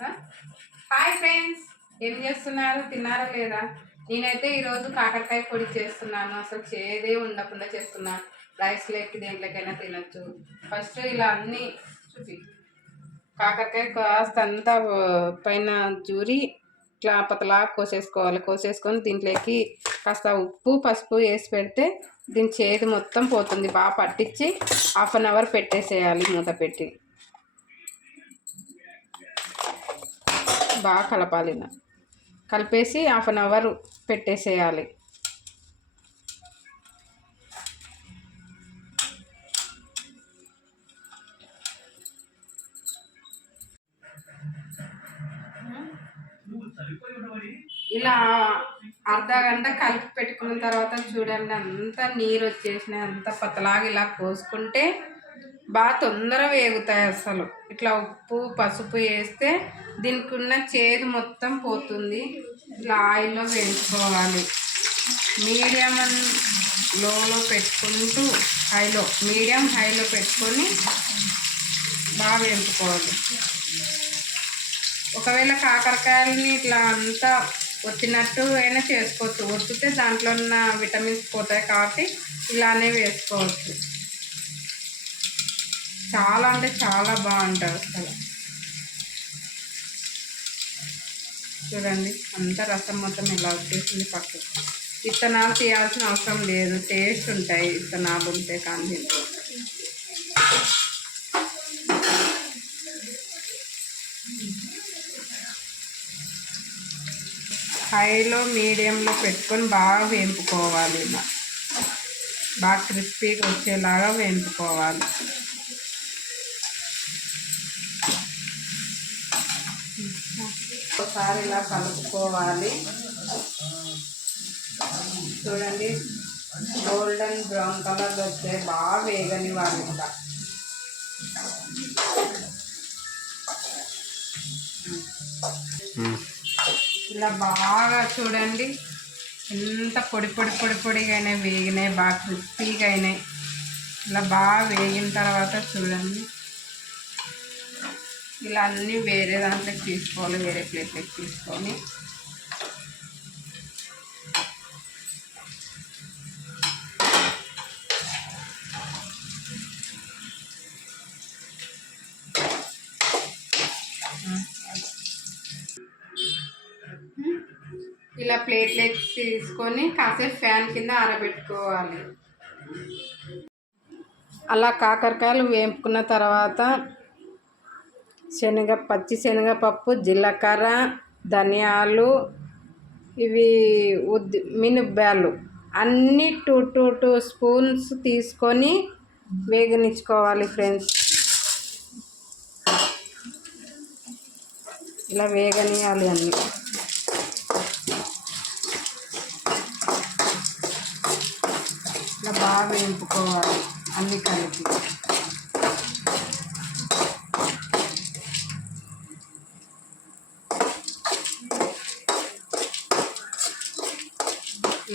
Hi friends ఏం చేస్తున్నారు? తిన్నారా లేదా? నేనైతే ఈరోజు కాకరకాయ పొడి చేస్తున్నాను. అసలు చేదే ఉండకుండా చేస్తున్నాను. రైస్ లేకి దేంట్లోకైనా తినొచ్చు. ఫస్ట్ ఇలా అన్ని చూపి. కాకరకాయ కాస్త అంతా పైన జూరి ఇట్లా పతలా కోసేసుకోవాలి. కోసేసుకొని దీంట్లోకి కాస్త ఉప్పు పసుపు వేసి పెడితే దీని చేదు మొత్తం పోతుంది. బాగా పట్టించి హాఫ్ అన్ అవర్ పెట్టేసేయాలి మూత పెట్టి. బాగా కలపాలి కలిపేసి హాఫ్ అన్ అవర్ పెట్టేసేయాలి. ఇలా అర్ధ గంట కలిపి పెట్టుకున్న తర్వాత చూడండి అంత నీరు వచ్చేసినా అంత పతలాగా ఇలా కోసుకుంటే బాగా తొందర వేగుతాయి అసలు. ఇట్లా ఉప్పు పసుపు వేస్తే దీనికి ఉన్న చేదు మొత్తం పోతుంది. ఇట్లా ఆయిల్లో వేయించుకోవాలి. మీడియం లోలో పెట్టుకుంటూ హైలో మీడియం హైలో పెట్టుకొని బాగా వేయించుకోవాలి. ఒకవేళ కాకరకాయలని ఇట్లా అంతా వచ్చినట్టు అయినా చేసుకోవచ్చు. ఒత్తితే దాంట్లో ఉన్న విటమిన్స్ పోతాయి కాబట్టి ఇలానే వేసుకోవచ్చు. చాలా అంటే చాలా బాగుంటుంది అసలు. చూడండి అంత రసం మొత్తం ఇలా వచ్చేసింది పక్కకు. విత్తనాలు తీయాల్సిన అవసరం లేదు టేస్ట్ ఉంటాయి విత్తనాలు ఉంటే కానీ హైలో మీడియంలో పెట్టుకొని బాగా వేంపుకోవాలి. ఇలా బాగా క్రిస్పీగా వచ్చేలాగా వేంపుకోవాలి. ఒకసారి ఇలా కలుపుకోవాలి. చూడండి గోల్డెన్ బ్రౌన్ కలర్ వచ్చే బాగా వేగని వాళ్ళు ఇంకా ఇలా బాగా చూడండి ఎంత పొడి పొడి పొడి పొడిగా అయినాయి వేగినాయి బాగా క్రిస్పీగా అయినాయి. ఇలా బాగా వేగిన తర్వాత చూడండి. ఇలా అన్నీ వేరే దాంట్లోకి తీసుకోవాలి వేరే ప్లేట్లోకి తీసుకొని. ఇలా ప్లేట్లెట్స్ తీసుకొని కాసేపు ఫ్యాన్ కింద ఆరబెట్టుకోవాలి. అలా కాకరకాయలు వేపుకున్న తర్వాత శనగ పచ్చి శనగపప్పు జీలకర్ర ధనియాలు ఇవి ఉద్ది మినుబ్యాలు అన్నీ టూ టూ టూ స్పూన్స్ తీసుకొని వేగనిచ్చుకోవాలి ఫ్రెండ్స్. ఇలా వేగనియాలి అన్నీ. ఇలా బాగా వేపుకోవాలి అన్నీ కలిపి.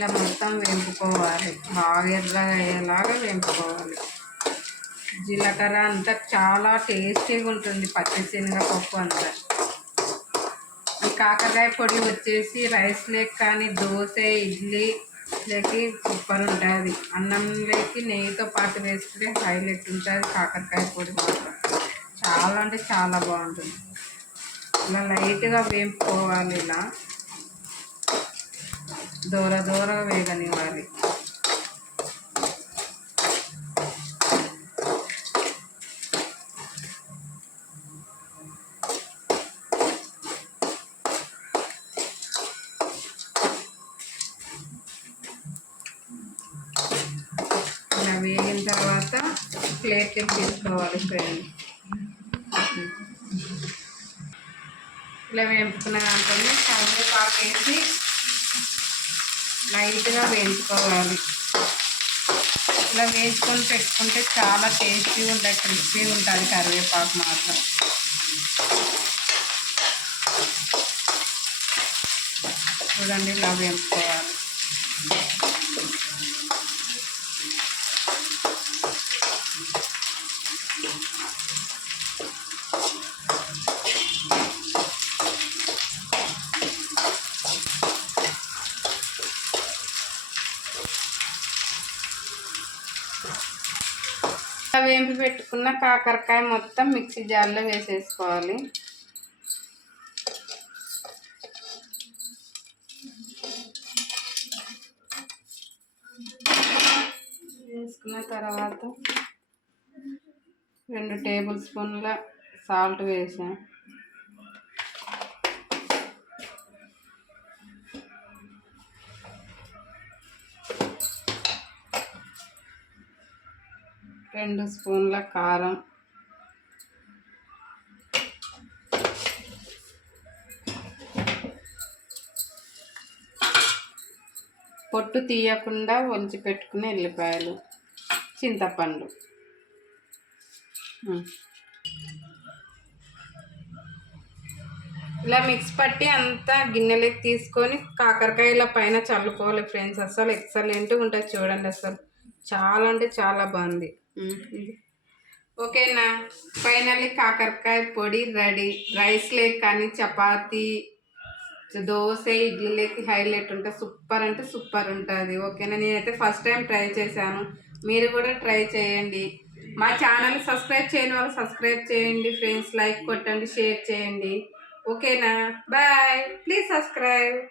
ఇలా మొత్తం వేపుకోవాలి. బాగా ఎర్రగా అయ్యేలాగా వేపుకోవాలి. జీలకర్ర అంతా చాలా టేస్టీగా ఉంటుంది. పచ్చిశనగపప్పు అంతా. ఈ కాకరకాయ పొడి వచ్చేసి రైస్ లేక్ కానీ దోశ ఇడ్లీ లేకి సూపర్ ఉంటుంది. అన్నం లేకి నెయ్యితో పాటు వేసుకుంటే హైలైట్ ఉంటుంది. కాకరకాయ పొడి మాత్రం. చాలా అంటే చాలా బాగుంటుంది. ఇలా లైట్గా వేపుకోవాలి ఇలా. దూర దూరగా వేగనివ్వాలి. ఇలా వేగిన తర్వాత ప్లేట్కి తీసుకోవాలి ఫ్రెండ్. ఇలా వేపుకున్న దాంట్లో కరివేపాకు వేసి లైట్గా వేయించుకోవాలి. ఇలా వేసుకొని పెట్టుకుంటే చాలా టేస్టీగా ఉంటాయి క్రిస్పీగా ఉంటుంది కరివేపాకు మాత్రం. చూడండి ఇలా వేపుకోవాలి వేంపి పెట్టుకున్న కాకరకాయ మొత్తం మిక్సీ జార్లో వేసేసుకోవాలి. వేసుకున్న తర్వాత రెండు టేబుల్ స్పూన్ల సాల్ట్ వేసాం. రెండు స్పూన్ల కారం. పొట్టు తీయకుండా ఒలిచి పెట్టుకునే ఎల్లిపాయలు చింతపండు. ఇలా మిక్స్ పట్టి అంతా గిన్నెలోకి తీసుకొని కాకరకాయల పైన చల్లుకోవాలి ఫ్రెండ్స్. అసలు ఎక్సలెంట్గా ఉంటుంది చూడండి అసలు చాలా అంటే చాలా బాగుంది. ఓకేనా? ఫైనల్లీ కాకరకాయ పొడి రెడీ. రైస్ లేక్ కానీ చపాతీ దోశ ఇడ్లీకి హైలైట్ ఉంటుంది సూపర్ అంటే సూపర్ ఉంటుంది. ఓకేనా? నేనైతే ఫస్ట్ టైం ట్రై చేశాను. మీరు కూడా ట్రై చేయండి. మా ఛానల్ సబ్స్క్రైబ్ చేయని వాళ్ళు సబ్స్క్రైబ్ చేయండి. ఫ్రెండ్స్ లైక్ కొట్టండి షేర్ చేయండి. ఓకేనా? బాయ్. Please subscribe.